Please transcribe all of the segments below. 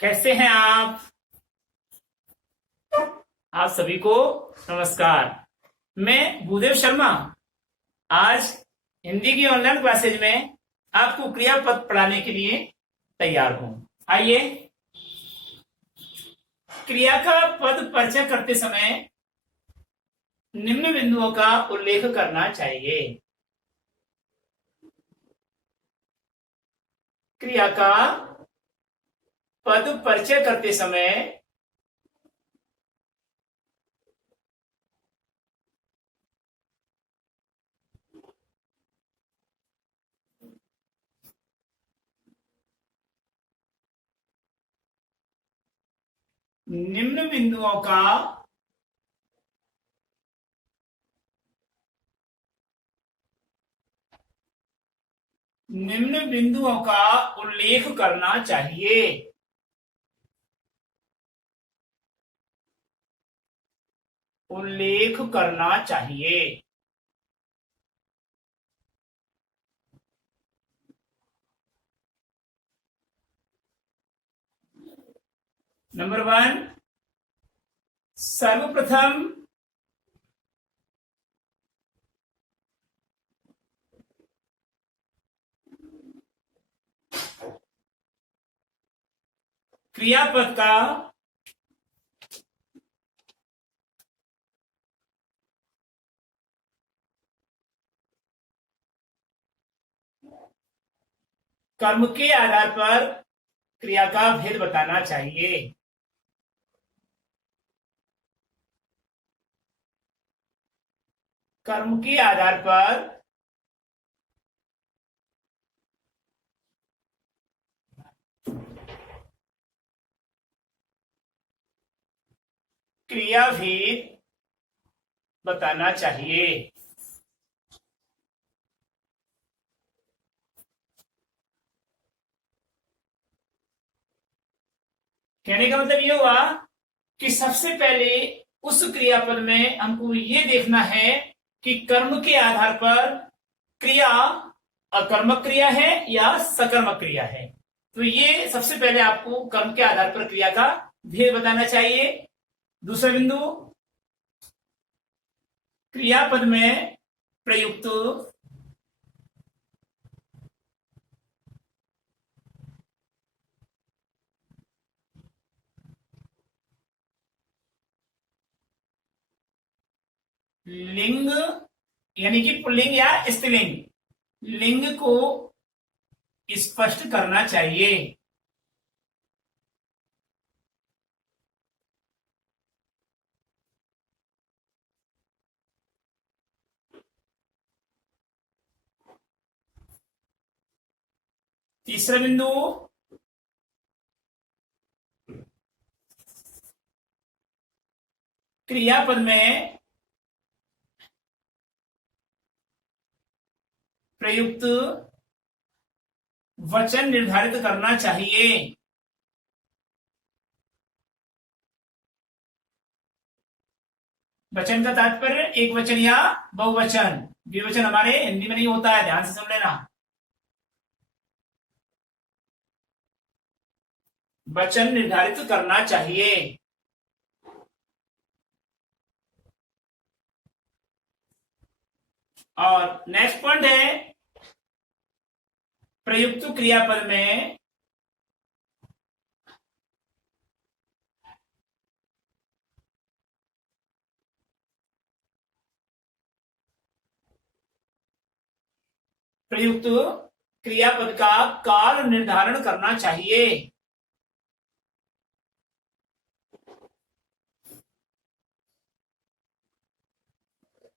कैसे हैं आप? आप सभी को नमस्कार। मैं भूदेव शर्मा आज हिंदी की ऑनलाइन क्लासेज में आपको क्रियापद पढ़ाने के लिए तैयार हूं। आइए, क्रिया का पद परिचय करते समय निम्न बिंदुओं का उल्लेख करना चाहिए। क्रिया का पद परिचय करते समय निम्न बिंदुओं का उल्लेख करना चाहिए। उल्लेख करना चाहिए। नंबर 1, सर्वप्रथम क्रियापद का कर्म के आधार पर क्रिया का भेद बताना चाहिए। कर्म के आधार पर क्रिया भेद बताना चाहिए। कहने का मतलब ये हुआ कि सबसे पहले उस क्रियापद में हमको ये देखना है कि कर्म के आधार पर क्रिया अकर्मक क्रिया है या सकर्मक क्रिया है। तो ये सबसे पहले आपको कर्म के आधार पर क्रिया का भेद बताना चाहिए। दूसरा बिंदु, क्रियापद में प्रयुक्त लिंग यानी कि पुल्लिंग या स्त्रीलिंग लिंग को स्पष्ट करना चाहिए। तीसरा बिंदु, क्रियापद में प्रयुक्त वचन निर्धारित करना चाहिए। वचन का तात्पर्य एक वचन या बहुवचन। द्विवचन हमारे हिंदी में नहीं होता है, ध्यान से सुन लेना। वचन निर्धारित करना चाहिए। और नेक्स्ट पॉइंट है, प्रयुक्त क्रियापद में प्रयुक्त क्रियापद का काल निर्धारण करना चाहिए।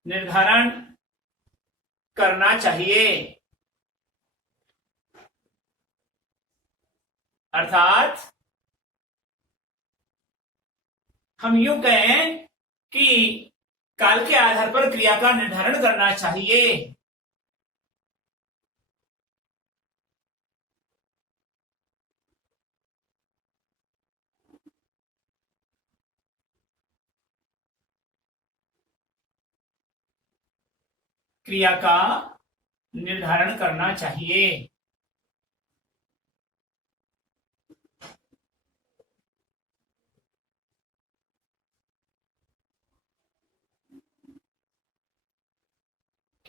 निर्धारण करना चाहिए। अर्थात हम यूं कहें कि काल के आधार पर क्रिया का निर्धारण करना चाहिए। क्रिया का निर्धारण करना चाहिए।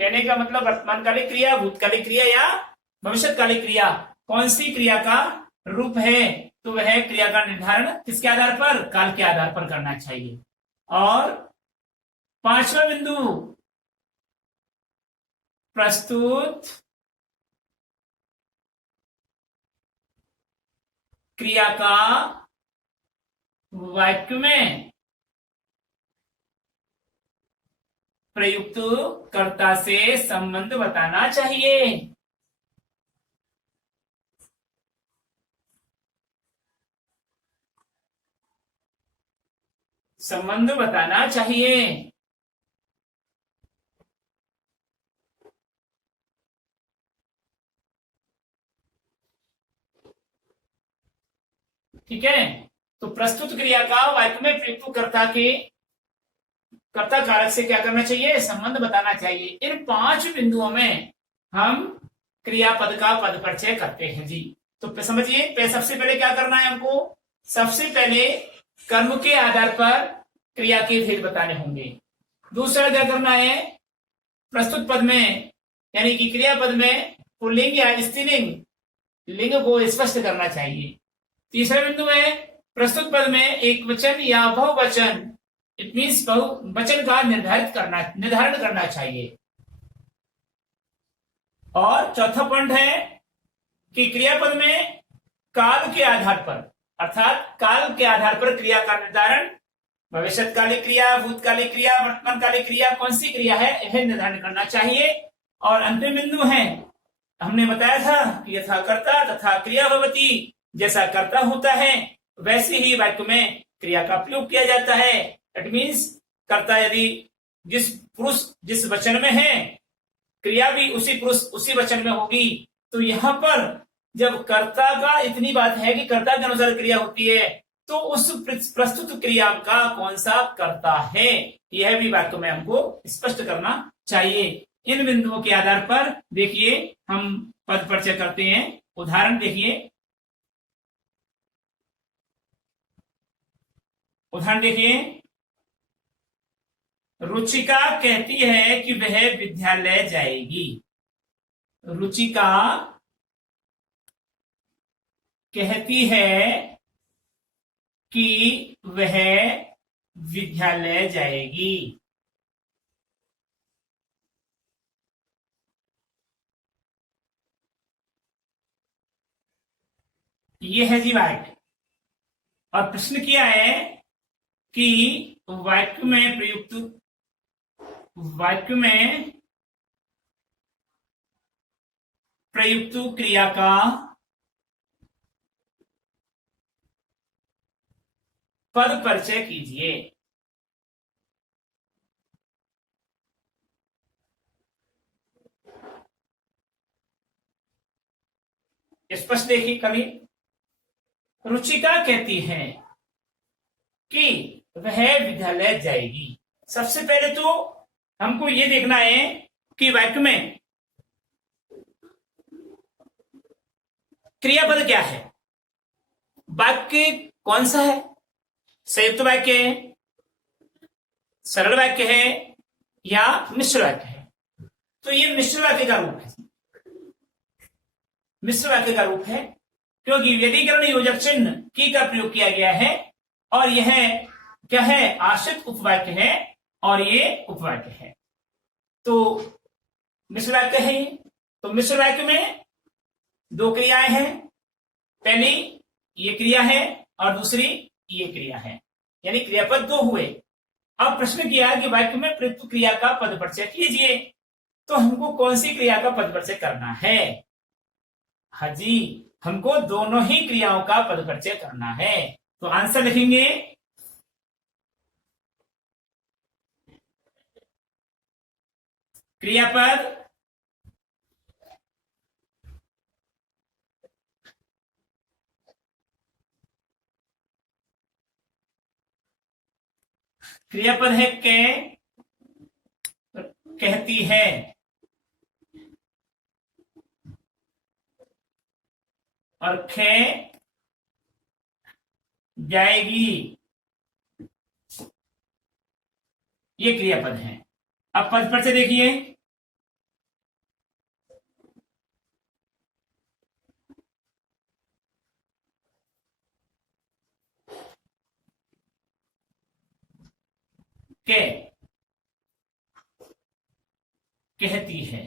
कहने का मतलब वर्तमानकालिक क्रिया, भूतकालिक क्रिया या भविष्यकालिक क्रिया, कौन सी क्रिया का रूप है, तो वह क्रिया का निर्धारण किसके आधार पर, काल के आधार पर करना चाहिए। और पांचवा बिंदु, प्रस्तुत क्रिया का वाक्य में प्रयुक्त कर्ता से संबंध बताना चाहिए। संबंध बताना चाहिए। ठीक है, तो प्रस्तुत क्रिया का वाक्य में प्रयुक्त कर्ता कारक से क्या करना चाहिए, संबंध बताना चाहिए। इन 5 बिंदुओं में हम क्रियापद का पद परिचय करते हैं जी। तो समझिए, सबसे पहले क्या करना है हमको, सबसे पहले कर्म के आधार पर क्रिया के भेद बताने होंगे। दूसरा क्या करना है, प्रस्तुत पद में यानी कि क्रियापद में पुल्लिंग या स्त्रीलिंग लिंग को स्पष्ट करना चाहिए। तीसरा बिंदु है, प्रस्तुत पद में एक वचन या बहुवचन, इट मीन्स बहुवचन का निर्धारण करना चाहिए। और चौथा पॉइंट है कि क्रियापद में काल के आधार पर, अर्थात काल के आधार पर क्रिया का निर्धारण, भविष्यकालिक क्रिया, भूतकालिक क्रिया, वर्तमानकालिक क्रिया, कौन सी क्रिया है, यह निर्धारण करना चाहिए। और अंतिम बिंदु है, हमने बताया था कि यथा कर्ता तथा क्रिया भवती, जैसा कर्ता होता है वैसे ही वाक्य में क्रिया का प्रयोग किया जाता है। इट मीन्स कर्ता यदि जिस पुरुष जिस वचन में है, क्रिया भी उसी पुरुष उसी वचन में होगी। तो यहाँ पर जब कर्ता का इतनी बात है कि कर्ता के अनुसार क्रिया होती है, तो उस प्रस्तुत क्रिया का कौन सा कर्ता है, यह भी वाक्य में हमको स्पष्ट करना चाहिए। इन बिंदुओं के आधार पर देखिए हम पद परिचय करते हैं। उदाहरण देखिए, रुचिका कहती है कि वह विद्यालय जाएगी। रुचिका कहती है कि वह विद्यालय जाएगी। ये है जी वाक्य। और प्रश्न किया है कि वाक्य में प्रयुक्त क्रिया का पद परिचय कीजिए। स्पष्ट देखिए, कभी रुचिका कहती है कि वह विद्यालय जाएगी। सबसे पहले तो हमको यह देखना है कि वाक्य में क्रियापद क्या है, वाक्य कौन सा है, संयुक्त वाक्य है, सरल वाक्य है या मिश्र वाक्य है। तो ये मिश्र वाक्य का रूप है, मिश्र वाक्य का रूप है, क्योंकि व्यधिकरण योजक चिन्ह की का प्रयोग किया गया है और यह क्या है, आश्रित उपवाक्य है और ये उपवाक्य है। तो मिश्र वाक्य है ये। तो मिश्र वाक्य में 2 क्रियाएं हैं, पहली ये क्रिया है और दूसरी ये क्रिया है, यानी क्रियापद 2 हुए। अब प्रश्न किया कि वाक्य में प्रयुक्त क्रिया का पद परिचय कीजिए, तो हमको कौन सी क्रिया का पद परिचय करना है? हाँ जी, हमको दोनों ही क्रियाओं का पद परिचय करना है। तो आंसर लिखेंगे, क्रियापद क्रियापद है कहती है, और खे जाएगी, ये क्रियापद है। अब पद परिचय देखिए, के कहती है।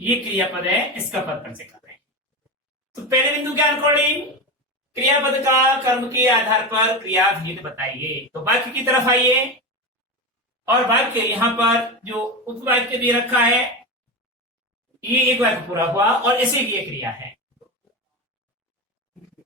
ये क्रियापद है, इसका पद परिचय कर रहे हैं। तो पहले बिंदु क्या अकॉर्डिंग, क्रियापद का कर्म के आधार पर क्रिया भेद बताइए। तो वाक्य की तरफ आइए और वाक्य यहां पर जो उपवाक्य दे रखा है, ये एक वाक्य पूरा हुआ और इसी की क्रिया है।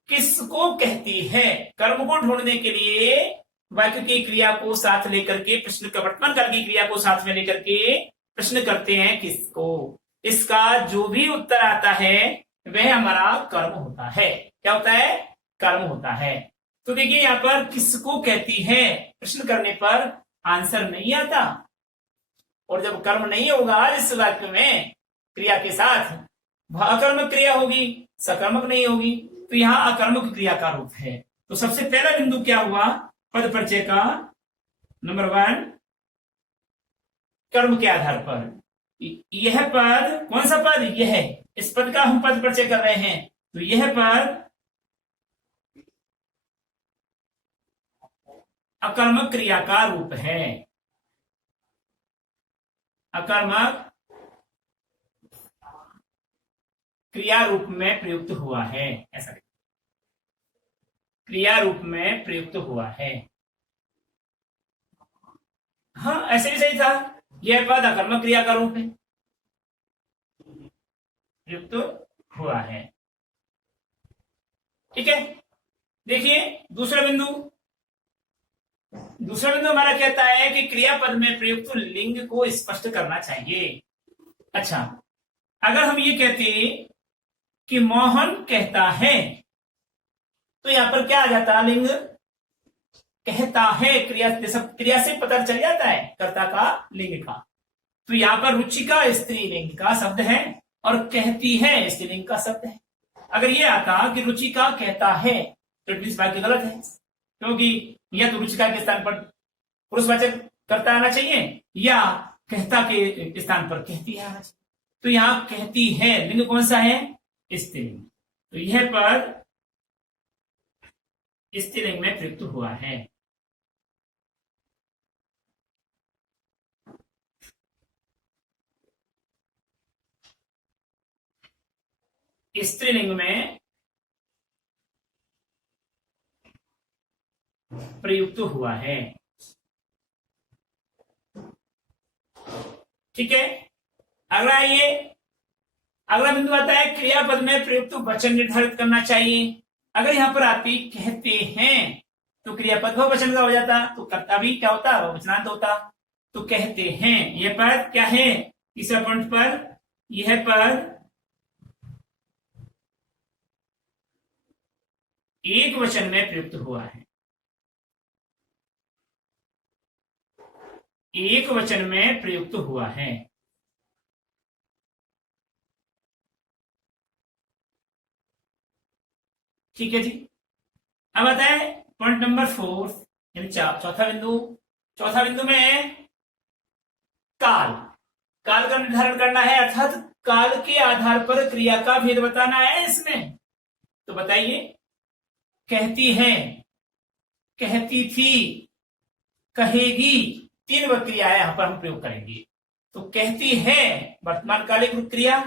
किसको कहती है, कर्म को ढूंढने के लिए वाक्य की क्रिया को साथ लेकर के प्रश्न का वर्तमान काल की क्रिया को साथ में लेकर के प्रश्न करते हैं किसको। इसका जो भी उत्तर आता है वह हमारा कर्म होता है। क्या होता है, कर्म होता है। तो देखिए यहां पर किसको कहती है प्रश्न करने पर आंसर नहीं आता, और जब कर्म नहीं होगा इस वाक्य में क्रिया के साथ, वह अकर्मक क्रिया होगी, सकर्मक नहीं होगी। तो यहां अकर्मक क्रिया का रूप है। तो सबसे पहला बिंदु क्या हुआ पद परिचय का, नंबर 1 कर्म के आधार पर। यह पद कौन सा पद, यह, इस पद का हम पद परिचय कर रहे हैं। तो यह पद अकर्मक क्रिया का रूप है, अकर्मक क्रिया रूप में प्रयुक्त हुआ है, ऐसा क्रिया रूप में प्रयुक्त हुआ है। हाँ ऐसे भी सही था, यह पद अकर्मक क्रिया का रूप है, प्रयुक्त हुआ है। ठीक है, देखिए दूसरा बिंदु हमारा कहता है कि क्रियापद में प्रयुक्त लिंग को स्पष्ट करना चाहिए। अच्छा, अगर हम ये कहते कि मोहन कहता है, तो यहां पर क्या आ जाता, लिंग कहता है। क्रिया से पता चल जाता है कर्ता का लिंग का। तो यहां पर रुचिका स्त्रीलिंग का शब्द है और कहती है स्त्रीलिंग का शब्द है। अगर ये आता कि रुचिका कहता है तो इस वाक्य गलत है, क्योंकि या तो रुचिका के स्थान पर पुरुषवाचक कर्ता आना चाहिए या कहता के स्थान पर कहती है आना चाहिए। तो यहां कहती है लिंग कौन सा है, स्त्रीलिंग। तो यह पद स्त्रीलिंग में प्रयुक्त हुआ है। स्त्रीलिंग में प्रयुक्त हुआ है। ठीक है, अगला ये अगला बिंदु आता है क्रियापद में प्रयुक्त वचन निर्धारित करना चाहिए। अगर यहां पर आती कहते हैं तो क्रियापद वचन का हो जाता, तो कर्ता भी क्या होता, वचनांत होता। तो कहते हैं यह पद क्या है, तीसरा पॉइंट पर, यह पद एक वचन में प्रयुक्त हुआ है, एक वचन में प्रयुक्त हुआ है। ठीक है जी, अब आता है पॉइंट नंबर 4 यानी चौथा बिंदु में काल का निर्धारण करना है, अर्थात काल के आधार पर क्रिया का भेद बताना है इसमें। तो बताइए, कहती है, कहती थी, कहेगी, 3 क्रिया यहां पर हम प्रयोग करेंगे। तो कहती है वर्तमान कालिक क्रिया,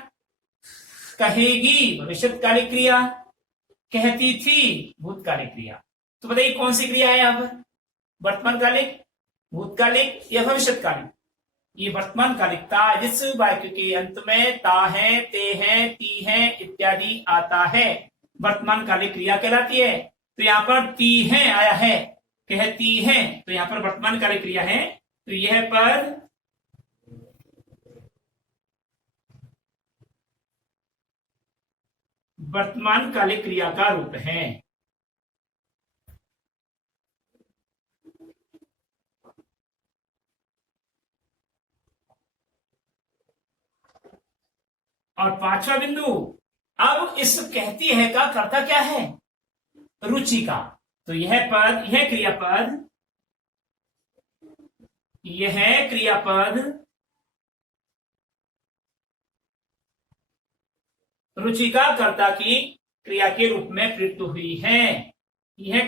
कहेगी भविष्यकालिक क्रिया, कहती थी भूतकालिक क्रिया। तो बताइए कौन सी क्रिया है यहां पर, वर्तमान कालिक, भूतकालिक या भविष्यकालिक। ये वर्तमान कालिकता जिस वाक्य के अंत में ता है, ते है, ती है इत्यादि आता है, वर्तमान कालिक क्रिया कहलाती है। तो यहां पर ती है आया है, कहती है, तो यहां पर वर्तमान कालिक क्रिया है। तो यह पद वर्तमान कालिक क्रिया का रूप है। और 5वां बिंदु, अब इस कहती है का कर्ता क्या है, रुचि का। तो यह क्रियापद रुचि का कर्ता की क्रिया के रूप में प्रयुक्त हुई है। यह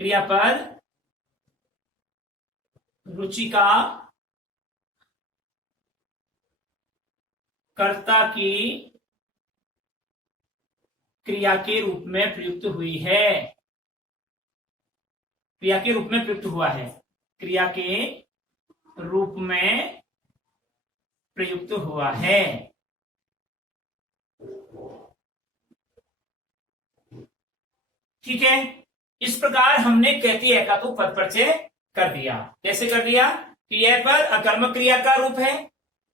क्रियापद रुचिका कर्ता की क्रिया के रूप में प्रयुक्त हुई है। क्रिया के रूप में प्रयुक्त हुआ है, क्रिया के रूप में प्रयुक्त हुआ है। ठीक है, इस प्रकार हमने कहती है का तो पद परिचय कर दिया। कैसे कर दिया कि यह पद अकर्मक क्रिया का रूप है,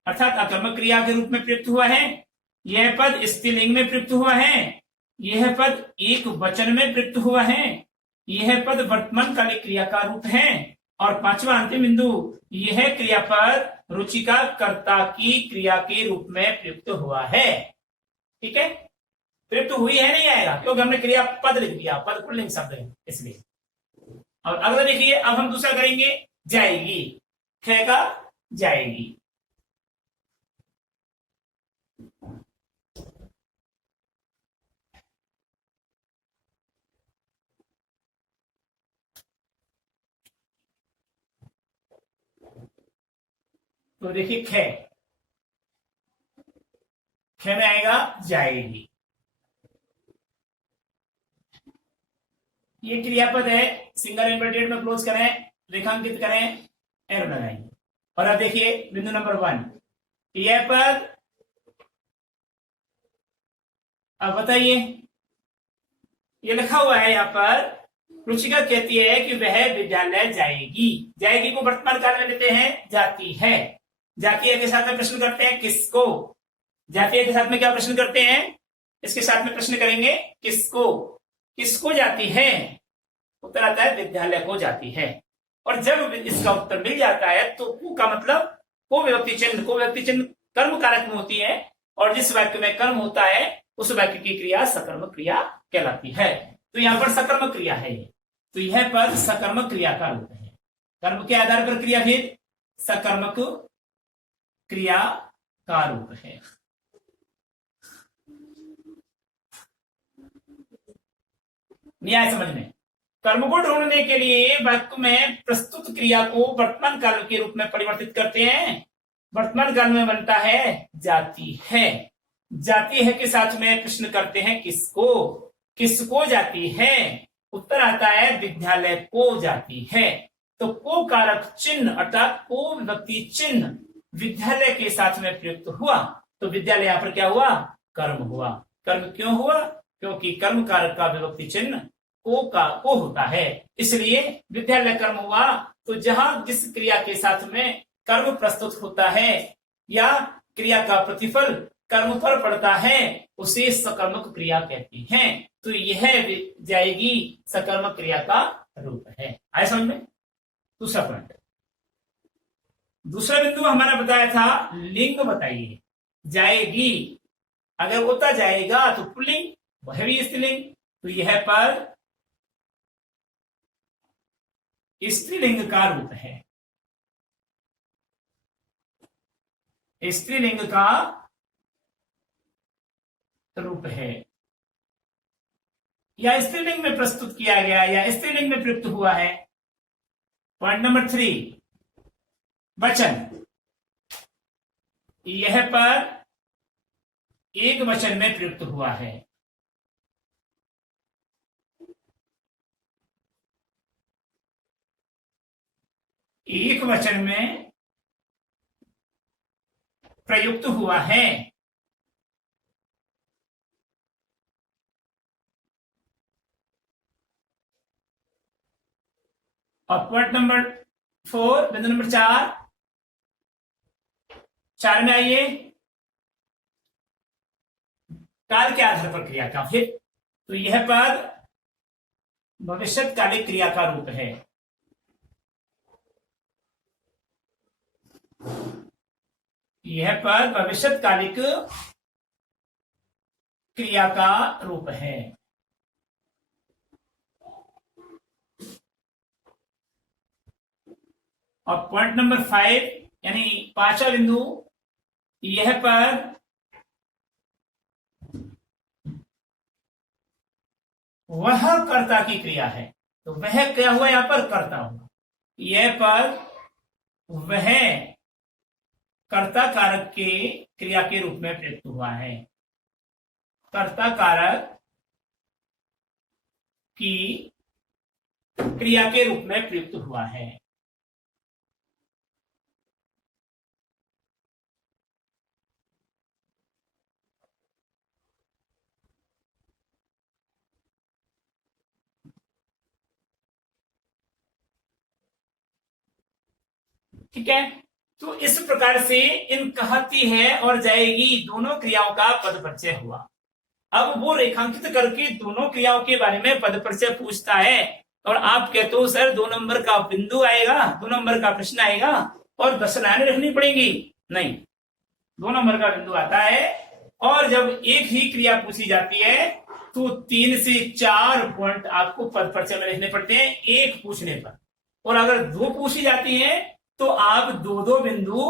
अर्थात अकर्मक क्रिया के रूप में प्रयुक्त हुआ है। यह पद स्त्रीलिंग में प्रयुक्त हुआ है। यह पद एक वचन में प्रयुक्त हुआ है। यह पद वर्तमान कालिक क्रिया का रूप है। और पांचवा अंतिम बिंदु, यह क्रियापद रुचिका कर्ता की क्रिया के रूप में प्रयुक्त हुआ है। ठीक है, प्रयुक्त हुई है नहीं आएगा क्योंकि हमने क्रियापद लिख दिया, पद पुल्लिंग शब्द है इसलिए। और अगला देखिए, अब हम दूसरा करेंगे जाएगी, खेगा जाएगी। तो देखिए खे में आएगा जाएगी। ये क्रियापद है, सिंगल इन्वर्टेड में क्लोज करें, रेखांकित करें, एरो लगाएंगे। और अब देखिए बिंदु नंबर 1, यह पद, अब बताइए, ये लिखा हुआ है यहाँ पर, रुचिका कहती है कि वह विद्यालय जाएगी। जाएगी को वर्तमान काल में लेते हैं जाती है। जातीय के साथ में प्रश्न करते हैं किसको। जातीय के साथ में क्या प्रश्न करते हैं, इसके साथ में प्रश्न करेंगे किसको। किसको जाती है, उत्तर आता है विद्यालय को जाती है। और जब इसका उत्तर मिल जाता है तो को का मतलब को विभक्ति चिन्ह कर्म कारक में होती है। और जिस वाक्य में कर्म होता है उस वाक्य की क्रिया सकर्मक क्रिया कहलाती है। तो यहाँ पर सकर्मक क्रिया है। तो यह पद सकर्मक क्रिया का रूप है। कर्म के आधार पर क्रिया फिर सकर्मक क्रिया का रूप है। न्याय समझ में, कर्म को ढूंढने के लिए वाक्य में प्रस्तुत क्रिया को वर्तमान काल के रूप में परिवर्तित करते हैं। वर्तमान काल में बनता है जाती है। जाती है के साथ में प्रश्न करते हैं किसको। किसको जाती है, उत्तर आता है विद्यालय को जाती है। तो को कारक चिन्ह अर्थात को विभक्ति चिन्ह विद्यालय के साथ में प्रयुक्त हुआ। तो विद्यालय यहां पर क्या हुआ, कर्म हुआ। कर्म क्यों हुआ, क्योंकि कर्म कारक का विभक्ति चिन्ह को होता है, इसलिए विद्यालय कर्म हुआ। तो जहां जिस क्रिया के साथ में कर्म प्रस्तुत होता है या क्रिया का प्रतिफल कर्म पर पड़ता है उसे सकर्मक क्रिया कहती हैं। तो यह जाएगी सकर्मक क्रिया का रूप है। आए समझ में। दूसरा पॉइंट, दूसरा बिंदु हमारा बताया था लिंग बताइए। जाएगी अगर होता जाएगा तो पुल्लिंग, वह भी स्त्रीलिंग। तो यह पर स्त्रीलिंग का रूप है। स्त्रीलिंग का रूप है या स्त्रीलिंग में प्रस्तुत किया गया या स्त्रीलिंग में प्रयुक्त हुआ है। पॉइंट नंबर 3, वचन। यह पर एक वचन में प्रयुक्त हुआ है। एक वचन में प्रयुक्त हुआ है। और पॉइंट नंबर 4, बिंदु नंबर 4 में आइए, काल के आधार पर क्रिया का फिर। तो यह पद भविष्यकालिक क्रिया का रूप है। यह पद भविष्यकालिक क्रिया का रूप है। और पॉइंट नंबर 5 यानी 5वां बिंदु, यह पर वह कर्ता की क्रिया है। तो वह क्या हुआ यहां पर? कर्ता हुआ। यह पद वह कर्ता कारक के क्रिया के रूप में प्रयुक्त हुआ है। कर्ता कारक की क्रिया के रूप में प्रयुक्त हुआ है। ठीक है, तो इस प्रकार से इन कहती है और जाएगी दोनों क्रियाओं का पद परिचय हुआ। अब वो रेखांकित करके दोनों क्रियाओं के बारे में पद परिचय पूछता है और आप कहते हो सर 2 नंबर का बिंदु आएगा, 2 नंबर का प्रश्न आएगा और 10 लाइनें लिखनी पड़ेंगी। नहीं, 2 नंबर का बिंदु आता है और जब एक ही क्रिया पूछी जाती है तो 3 से 4 पॉइंट आपको पद परिचय में लिखने पड़ते हैं एक पूछने पर। और अगर 2 पूछी जाती है तो आप 2-2 बिंदु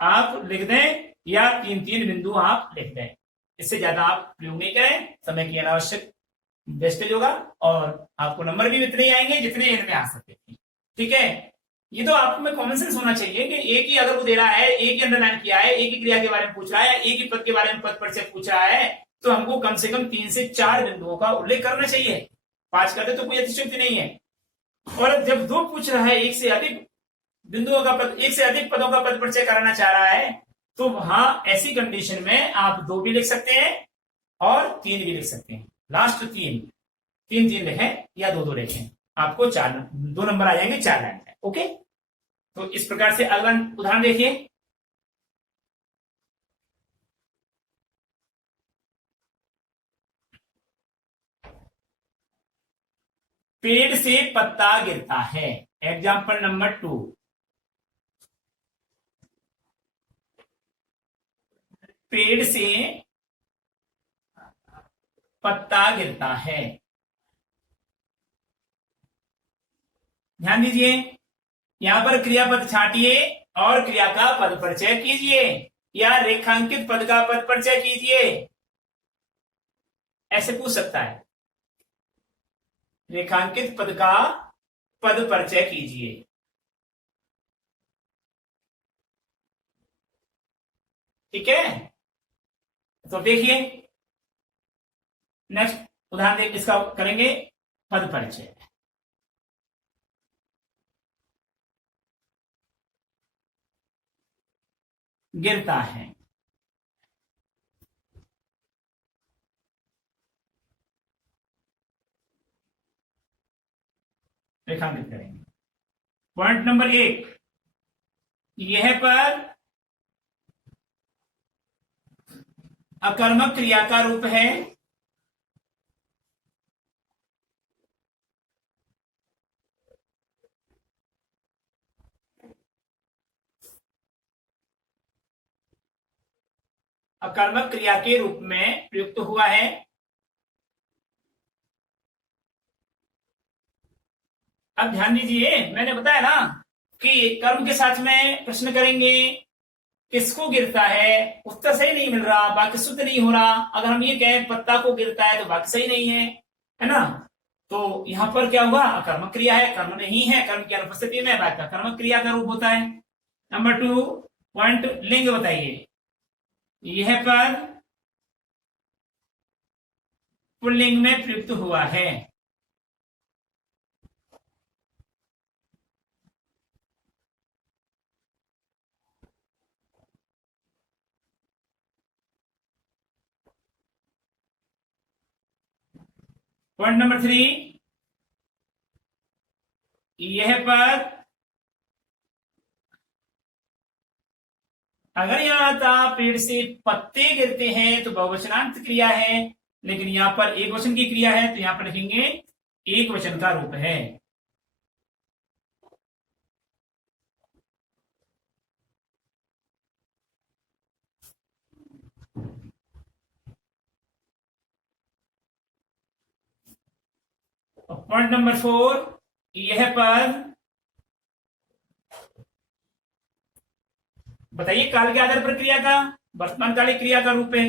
आप लिख दें या 3-3 बिंदु आप लिख दें। इससे ज्यादा आप प्रयोग नहीं करें, समय की अनावश्यक वेस्टेज होगा और आपको नंबर भी इतने ही आएंगे जितने इनमें आ सकते थे। ठीक है, ये तो आप में कॉमन सेंस होना चाहिए कि एक ही अगर वो दे रहा है, एक ही अंडरलाइन किया है, एक ही क्रिया के बारे में पूछ रहा है, एक ही पद के बारे में पद परिचय पूछ रहा है, तो हमको कम से कम 3 से 4 बिंदुओं का उल्लेख करना चाहिए। 5 करते तो कोई अतिशयोक्ति नहीं है। और जब 2 पूछ रहा है, एक से अधिक बिंदुओं का पद, एक से अधिक पदों का पद परिचय कराना चाह रहा है, तो वहां ऐसी कंडीशन में आप 2 भी लिख सकते हैं और 3 भी लिख सकते हैं। लास्ट 3 लिखें या 2 लिखें, आपको 2 नंबर आ जाएंगे 4 लाइन में। ओके, तो इस प्रकार से अगला उदाहरण देखिए। पेड़ से पत्ता गिरता है। Example number 2। पेड़ से पत्ता गिरता है। ध्यान दीजिए, यहां पर क्रियापद छाटिए और क्रिया का पद परिचय कीजिए या रेखांकित पद का पद परिचय कीजिए, ऐसे पूछ सकता है। रेखांकित पद का पद परिचय कीजिए। ठीक है, तो देखिए नेक्स्ट उदाहरण देख, इसका करेंगे पद परिचय। गिरता है। रेखांकित करेंगे। पॉइंट नंबर 1, यह पद अकर्मक क्रिया का रूप है। अकर्मक क्रिया के रूप में प्रयुक्त हुआ है। अब ध्यान दीजिए, मैंने बताया ना कि कर्म के साथ में प्रश्न करेंगे, किसको गिरता है, उत्तर सही नहीं मिल रहा, वाक्य शुद्ध नहीं हो रहा। अगर हम ये कहें पत्ता को गिरता है तो वाक्य सही नहीं है ना। तो यहां पर क्या हुआ? अकर्मक क्रिया है, कर्म नहीं है, कर्म की अनुपस्थिति में वाक्य कर्मक क्रिया का रूप होता है। नंबर 2 पॉइंट, लिंग बताइए। यह पद पुल्लिंग में प्रयुक्त हुआ है। पॉइंट नंबर 3, यह पद अगर यहां था पेड़ से पत्ते गिरते हैं तो बहुवचनांत क्रिया है, लेकिन यहां पर एक वचन की क्रिया है तो यहां पर लिखेंगे एक वचन का रूप है। पॉइंट नंबर 4, यह पद बताइए काल के आधार पर क्रिया का वर्तमान कालिक क्रिया का रूप है।